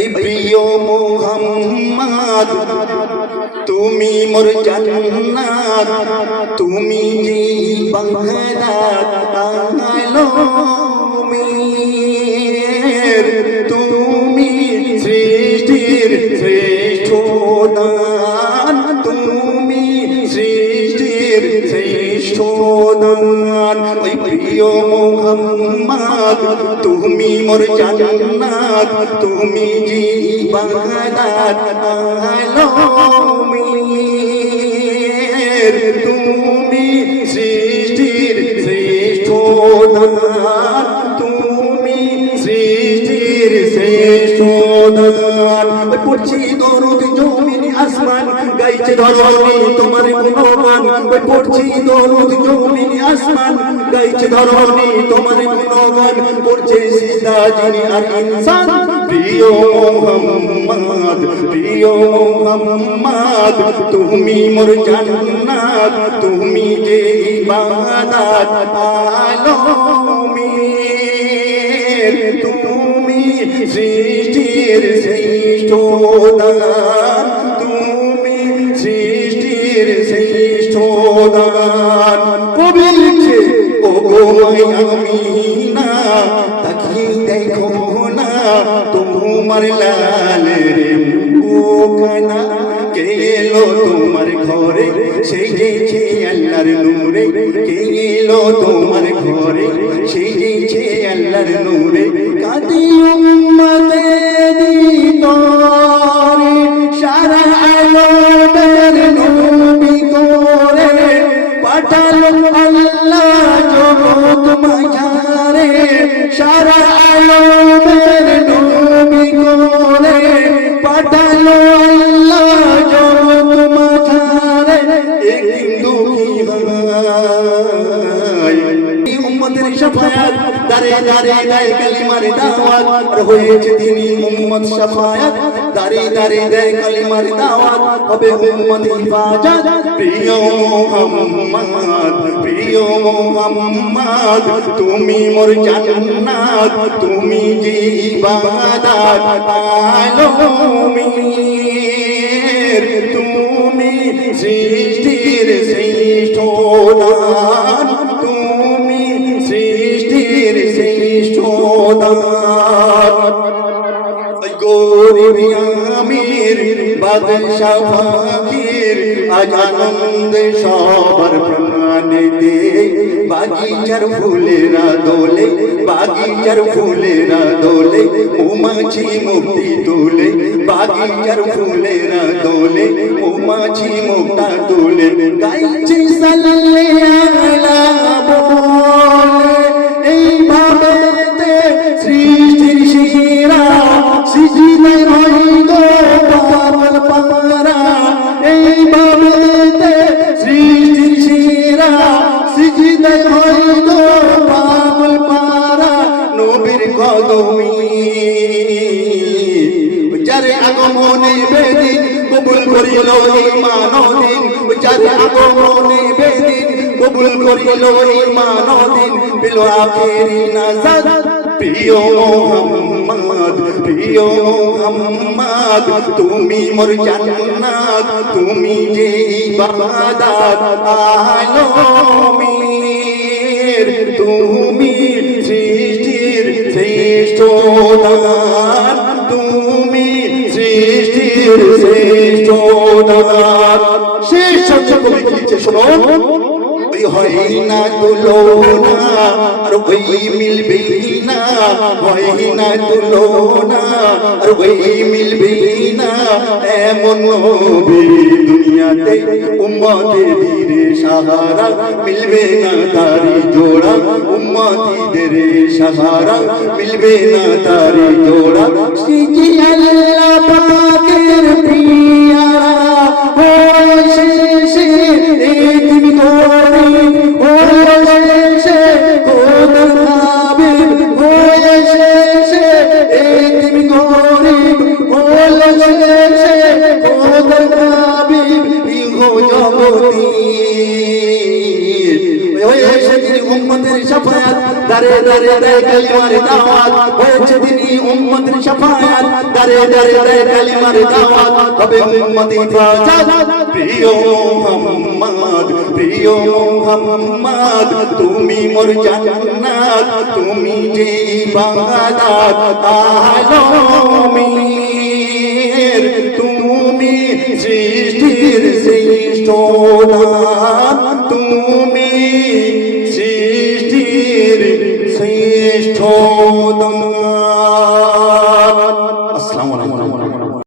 ওই প্রিয় মোহাম্মদ তুমি মোর জান্নাত তুমি যে বাগদাদ আলমের তুমি সৃষ্টির শ্রেষ্ঠ দান তুমি সৃষ্টির শ্রেষ্ঠ দান ওই প্রিয় মোহাম্মদ তুমি মোর জান্নাত তুমি যে বাগদাদ আলমের তুমি সৃষ্টির শ্রেষ্ঠ দান তুমি সৃষ্টির শ্রেষ্ঠ দান পড়ছি দরুদ জমিন আসমান গাইছে ধরণী তোমার গুণগান পড়ছি দরুদ জমিন আসমান গাইছে ধরণী তোমার গুণগান করছে সিজদা জিনি আর ইনসান প্রিয় মোহাম্মদ তুমি মোর জান্নাত তুমি যে ইবাদত আলমের তুমি সৃষ্টির শ্রেষ্ঠ দান তুমি সৃষ্টির শ্রেষ্ঠ দান কবি লিখছে ও গো আমিনা তাকিয়ে দেখো না তোমার লালের মুখখানা কে এলো তোমার ঘরে সেজেছে আল্লাহর নূরে কে এলো তোমার ঘরে সেজেছে আল্লাহর নূরে কাঁদি উম্মতের দিদারে সারা আলমের নবী করে পাঠালো আল্লাহ জগৎ মাঝারে সারা আলমের নবী করে পাঠালো আল্লাহ জগৎ মাঝারে একদিন দুঃখী হয় উম্মতের শাফায়াত দারে দারে দেয় কালিমার দাওয়াত আর হয়েছে তিনি উম্মত শাফায়াত দারে দারে দেয় কালিমার দাওয়াত হবে উম্মত হিফাজত প্রিয় মোহাম্মদ তুমি মোর জান্নাত তুমি যে ইবাদত আলমের তুমি সৃষ্টির শ্রেষ্ঠ দান তুমি সৃষ্টির শ্রেষ্ঠ দান গরিব আমির বাদশাহ ফকির আজ আনন্দে সবার প্রাণে দে বাগিচার ফুলেরা দোলে বাগিচার ফুলেরা দোলে উমাছি মুক্তি তোলে বাগিচার ফুলেরা দোলে উমাছি মুক্তা তোলে গাইছে সাল্লাল্লাহু আলাইহি এইভাবে সৃষ্টির শিরা সিজদায় হইল পাগল পারা এইভাবে সৃষ্টির শিরা সিজদায় হইল পাগল পারা নবীর কদমে যারে আগমনে বেদিন কবুল করিল ঈমানদিন যারে আগমনে বেদিন কবুল করিল ঈমানদিন বিল আখিরি নাজাত প্রিয় মোহাম্মদ তুমি মোর জান্নাত তুমি যে ইবাদত আলমের তুমি সৃষ্টির শ্রেষ্ঠ দান তুমি সৃষ্টির শ্রেষ্ঠ দান শেষ শব্দ কবি লিখছে শোনো ওই হয় না তুলনা আর ওই মিলবে না হয় না তুলনা আর ওই মিলবে না এমন নবী দুনিয়াতে উম্মতের ধীরে সাহারা মিলবে না তারি জোড়া উম্মতিদের সাহারা মিলবে না তারি জোড়া সিজি আল্লাহ পাকের পিয়ারা ও শেষে একদিন তোরে ও শেষে খোদা হাবিব ও শেষে একদিন তোরে ও শেষে খোদা হাবিব ইগো জগতি ওই শেষে উম্মতের শাফায়াত দারে দারে দেয় কালিমার দাওয়াত হয়েছে তিনি উম্মতের শাফায়াত দারে দারে দেয় কালিমার দাওয়াত হবে উম্মত হিফাজত প্রিয় মুহাম্মদ তুমি মোর জান্নাত তুমি যে ইবাদত আলো